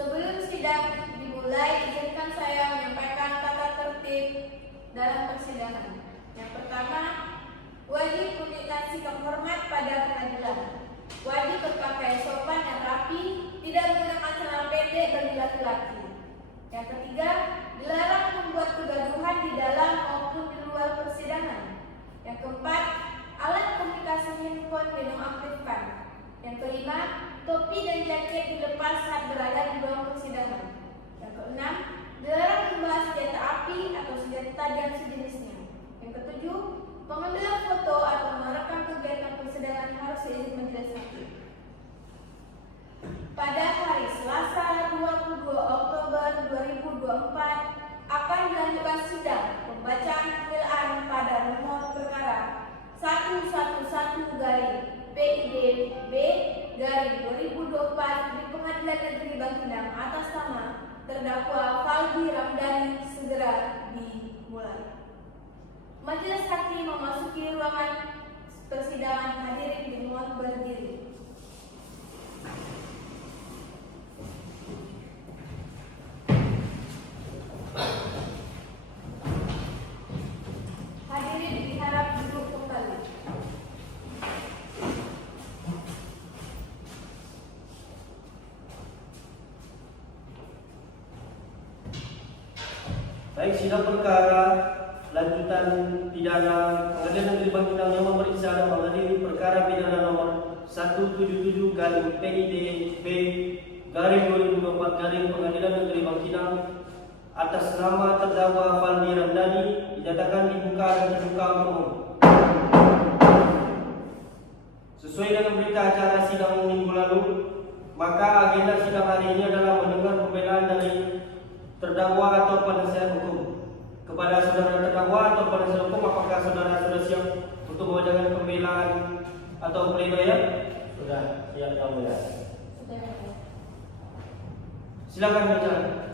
Sebelum sidang dimulai, izinkan saya menyampaikan tata tertib dalam persidangan. Yang pertama, wajib menunjukkan sikap hormat pada pengadilan. Wajib berpakaian sopan dan rapi, tidak menggunakan celana pendek bagi laki-laki. Yang ketiga, dilarang membuat kegaduhan di dalam maupun di luar persidangan. Yang keempat, alat komunikasi handphone dinonaktifkan. Yang kelima, topi dan jaket dilepas saat berada di ruang persidangan. Yang keenam, dilarang membahas senjata api atau senjata tajam sejenisnya. Yang ketujuh, pengambilan foto atau merekam kegiatan persidangan harus seizin majelis hakim. Pada hari Selasa 22 Oktober 2024 akan dilakukan sidang pembacaan pembelaan pada nomor perkara 111-PIDB-2024 di Pengadilan Negeri Bangkinang atas nama terdakwa Faldi Ramdhani segera dimulai. Majelis hakim memasuki ruangan persidangan, hadirin dimohon berdiri. Hadirin diharap duduk kembali. Baik, sidang perkara lanjutan pidana Pengadilan Negeri Bangkinang yang memeriksa dan mengadili perkara pidana nomor 177-PIDB-2024 Pengadilan Negeri Bangkinang atas nama terdakwa Faldi Ramdhani dinyatakan dibuka dan terbuka untuk umum. Sesuai dengan berita acara sidang minggu lalu, maka agenda sidang hari ini adalah mendengar pembelaan dari terdakwa atau penasihat hukum. Kepada saudara terdakwa atau penasihat hukum, apakah saudara sudah siap untuk membacakan pembelaan atau pledoi? Sudah siap, Yang Mulia. Silakan baca.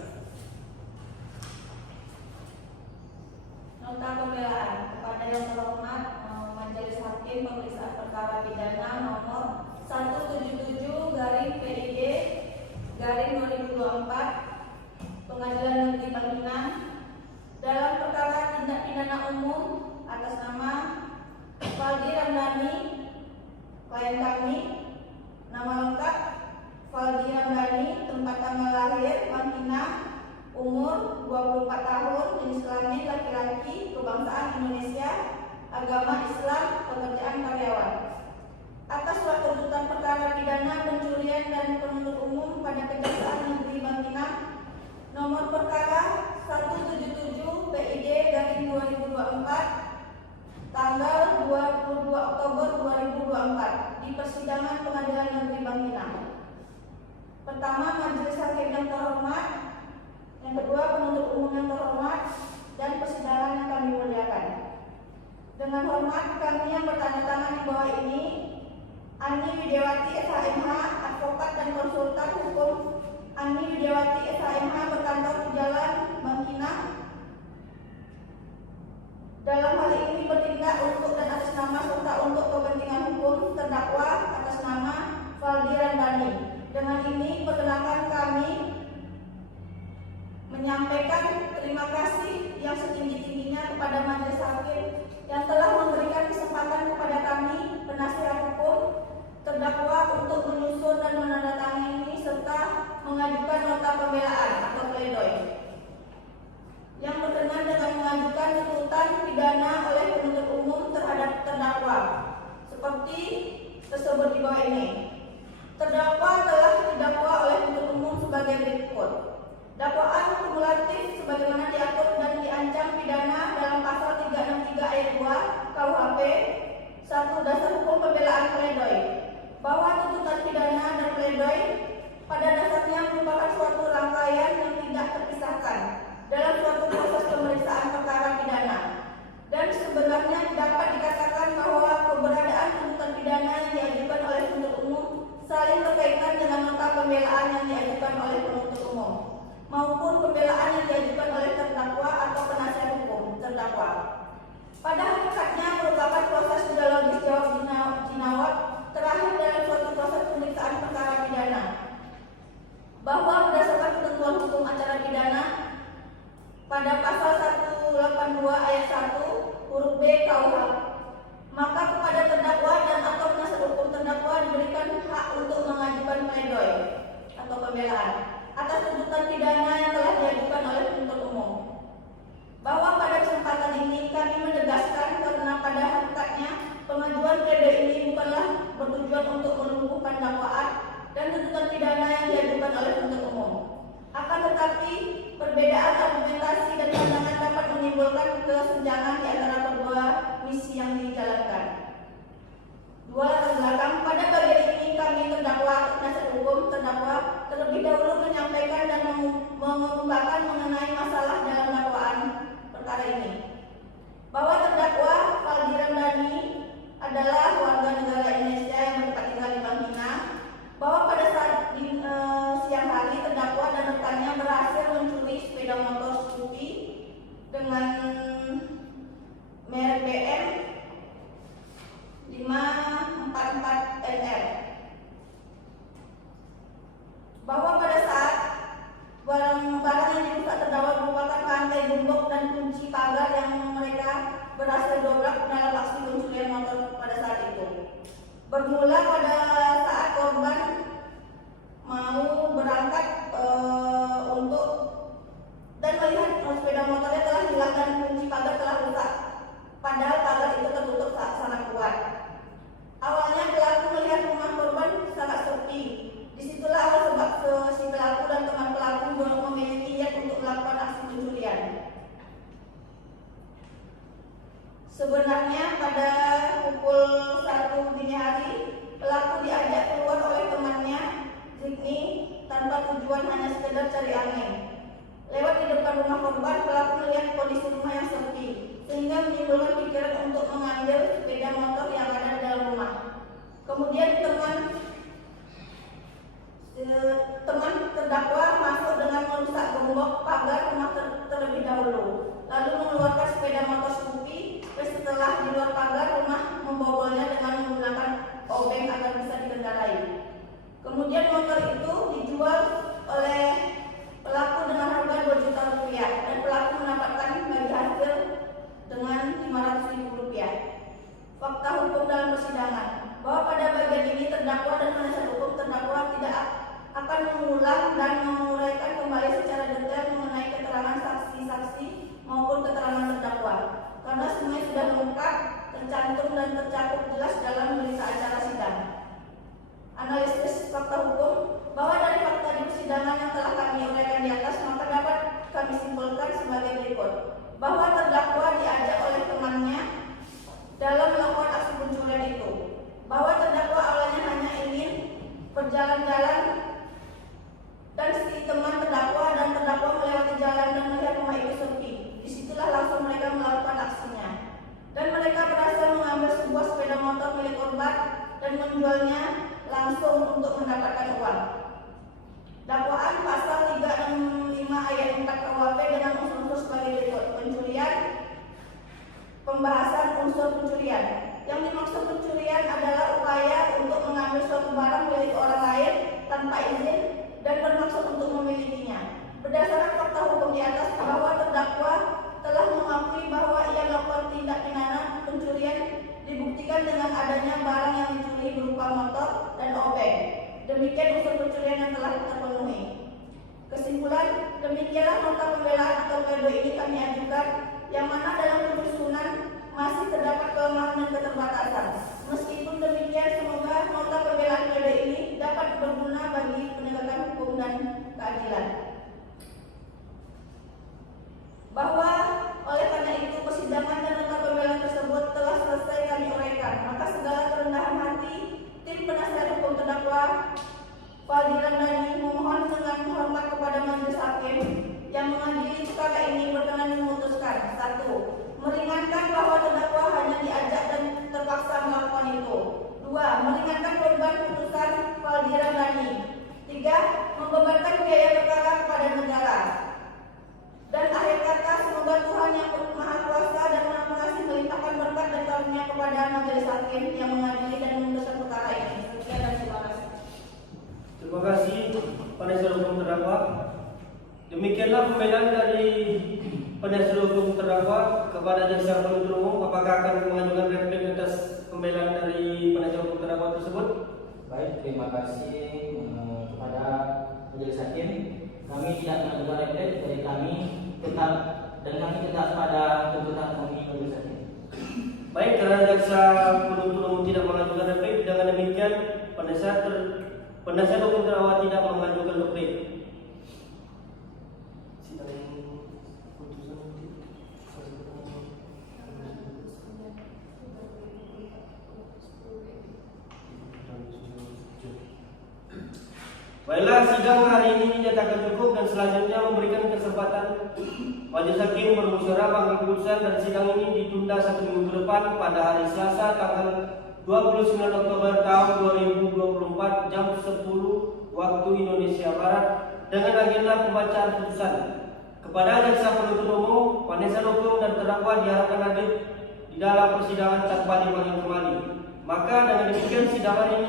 Nota pembelaan kepada yang terhormat Majelis Hakim Pemeriksaan Perkara Pidana nomor 177-PID-2024 Pengadilan Negeri Bangkinang dalam perkara tindak pidana umum atas nama Faldi Ramdhani, klien kami, nama lengkap Faldi Ramdhani, tempat tanggal lahir Bangkinang, umur 24 tahun, jenis kelamin laki-laki, kebangsaan Indonesia, agama Islam, pekerjaan karyawan. Atas surat tuntutan perkara pidana pencurian dan penuntut umum pada Kejaksaan Negeri Bangkinang nomor perkara 177-PID-2024 tanggal 22 Oktober 2024 di persidangan Pengadilan Negeri Bangkinang. Pertama, majelis hakim yang terhormat. Yang kedua, penuntut umum yang terhormat dan persidangan yang kami muliakan. Dengan hormat, kami yang bertanda tangan di bawah ini, Ani Widiawati SHMH, advokat dan konsultan hukum. Ani Widiawati SHMH berkantor di Jalan Bangkinang. Dalam hal ini bertindak untuk dan atas nama serta untuk kepentingan hukum terdakwa atas nama Faldi Ramdhani. Dengan ini perkenalkan kami menyampaikan terima kasih yang setinggi-tingginya kepada majelis hakim yang telah memberikan kesempatan kepada kami penasihat hukum terdakwa untuk menyusun dan menandatangani serta mengajukan nota pembelaan atau pledoi yang berkenan dengan mengajukan tuntutan pidana oleh penuntut umum terhadap terdakwa seperti tersebut di bawah ini. Terdakwa telah didakwa oleh penuntut umum sebagai berikut. Dakwaan kumulatif sebagaimana diatur dan diancam pidana dalam pasal 363 ayat 2 KUHP 1 dasar hukum pembelaan pledoi, bahwa tuntutan pidana dan pledoi pada dasarnya merupakan suatu rangkaian yang tidak terpisahkan dalam suatu proses pemeriksaan perkara pidana, dan sebenarnya dapat dikatakan bahwa keberadaan tuntutan pidana yang diajukan oleh penuntut umum saling berkaitan dengan nota pembelaan yang diajukan oleh penuntut umum maupun pembelaan yang diajukan oleh terdakwa atau penasihat hukum terdakwa. Pada hakikatnya merupakan proses dialogis jawab-jawab terakhir dalam suatu proses pemeriksaan perkara pidana, bahwa berdasarkan pidana pada pasal 182 ayat 1 huruf B KUH. Maka kepada terdakwa dan atau penasihat hukum terdakwa diberikan hak untuk mengajukan pledoi atau pembelaan atas tuntutan pidana yang telah diajukan oleh penuntut umum. Bahwa pada kesempatan ini kami menegaskan karena pada hakikatnya pengajuan pledoi ini bukanlah bertujuan untuk melumpuhkan dakwaan dan tuntutan pidana yang diajukan oleh penuntut umum. Akan tetapi perbedaan argumentasi dan pandangan dapat menimbulkan kesenjangan di antara kedua misi yang dijalankan. Dua latar belakang. Pada bagian ini kami terdakwa atau penasihat hukum terdakwa terlebih dahulu menyampaikan dan mengemukakan mengenai masalah dalam dakwaan perkara ini. Bahwa terdakwa Faldi Ramdhani adalah warga negara Indonesia yang bertempat tinggal di Bangkina. Bahwa pada saat siang hari terdakwa dan rekannya berhasil mencuri sepeda motor Scoopy dengan merek BM 544 NR. Bahwa pada saat barang-barang yang dirusak terdakwa merupakan rantai gembok dan kunci pagar yang mereka berhasil dobrak dalam aksi pencurian motor pada saat itu. Bermula pada saat korban mau berangkat untuk dan melihat sepeda motornya telah hilang dan kunci pagar telah rusak. Padahal pagar itu tertutup sangat kuat. Awalnya pelaku melihat rumah korban sangat sepi. Disitulah awal sebab si pelaku dan teman pelaku memiliki niat untuk melakukan aksi pencurian. Sebenarnya pada pukul 1 dini hari, pelaku diajak keluar oleh temannya, Zikni, tanpa tujuan hanya sekedar cari angin. Lewat di depan rumah korban, pelaku melihat kondisi rumah yang sepi, sehingga menimbulkan pikiran untuk mengambil sepeda motor yang ada di dalam rumah. Kemudian teman terdakwa masuk dengan merusak gembok pagar rumah terlebih dahulu, lalu mengeluarkan sepeda motor Scoopy. Setelah di luar pagar rumah, membobolnya dengan menggunakan obeng agar bisa dikendarai. Kemudian motor itu dijual oleh pelaku dengan harga 2 juta rupiah dan pelaku mendapatkan bagi hasil dengan 500.000 rupiah. Fakta hukum dalam persidangan bahwa pada bagian ini terdakwa dan penasihat hukum terdakwa tidak akan mengulang dan menguraikan kembali secara detail mengenai keterangan saksi-saksi maupun keterangan terdakwa, karena semuanya sudah lengkap, tercantum dan tercakup jelas dalam berita acara sidang. Analisis fakta hukum bahwa dari fakta di persidangan yang telah kami uraikan di atas, maka dapat kami simpulkan sebagai berikut: bahwa terdakwa diajak oleh temannya dalam melakukan aksi pencurian itu, bahwa terdakwa awalnya hanya ingin berjalan-jalan dan si teman terdakwa dan terdakwa melewati jalan dan melihat rumah itu sepi. Disitulah langsung mereka melakukan aksinya, dan mereka berhasil mengambil sebuah sepeda motor milik korban dan menjualnya langsung untuk mendapatkan uang. Dakwaan pasal 365 ayat 4 KUHP dengan unsur-unsur sebagai berikut: pencurian, pembahasan unsur pencurian. Yang dimaksud pencurian adalah upaya untuk mengambil suatu barang milik orang lain tanpa izin dan bermaksud untuk memilikinya. Berdasarkan fakta hukum di atas, bahwa terdakwa telah mengakui bahwa ia melakukan tindak pidana pencurian dibuktikan dengan adanya barang yang dicuri berupa motor dan obeng. Demikian unsur pencurian yang telah terpenuhi. Kesimpulan, demikianlah nota pembelaan atau pledoi ini kami ajukan, yang mana dalam penyusunan masih terdapat kelemahan dan keterbatasan. Meskipun demikian, semoga nota pembelaan pledoi ini dapat berguna bagi penegakan hukum dan keadilan. Bahwa oleh karena itu persidangan dan nota pembelaan tersebut telah selesai kami uraikan, maka segala kerendahan hati tim penasihat hukum terdakwa Faldi Ramdhani memohon dengan hormat kepada majelis hakim yang mengadili perkara ini berkenan memutuskan: 1. Meringankan bahwa terdakwa hanya diajak dan terpaksa melakukan itu. 2. Meringankan beban putusan Faldi Ramdhani. 3. Membebankan biaya perkara Demikianlah pembelaan dari penasihat hukum terdakwa kepada jaksa penuntut umum. Apakah akan mengajukan replik atas pembelaan dari penasihat hukum terdakwa tersebut? Baik, terima kasih kepada majelis hakim. Kami tidak mengajukan replik dari kami tetap pada tuntutan kami majelis hakim. Baik, karena jaksa penuntut umum tidak mengajukan replik, dengan demikian penasihat hukum terdakwa tidak mengajukan replik. Baiklah, sidang hari ini dinyatakan cukup dan selanjutnya memberikan kesempatan majelis hakim bermusyawarah mengambil keputusan dan sidang ini ditunda 1 minggu ke depan pada hari Selasa tanggal 29 Oktober tahun 2024 jam 10 waktu Indonesia Barat dengan agenda pembacaan putusan. Kepada jaksa penuntut umum, penasihat hukum dan terdakwa diharapkan hadir di dalam persidangan tanpa dipanggil kembali. Maka dengan demikian sidang hari ini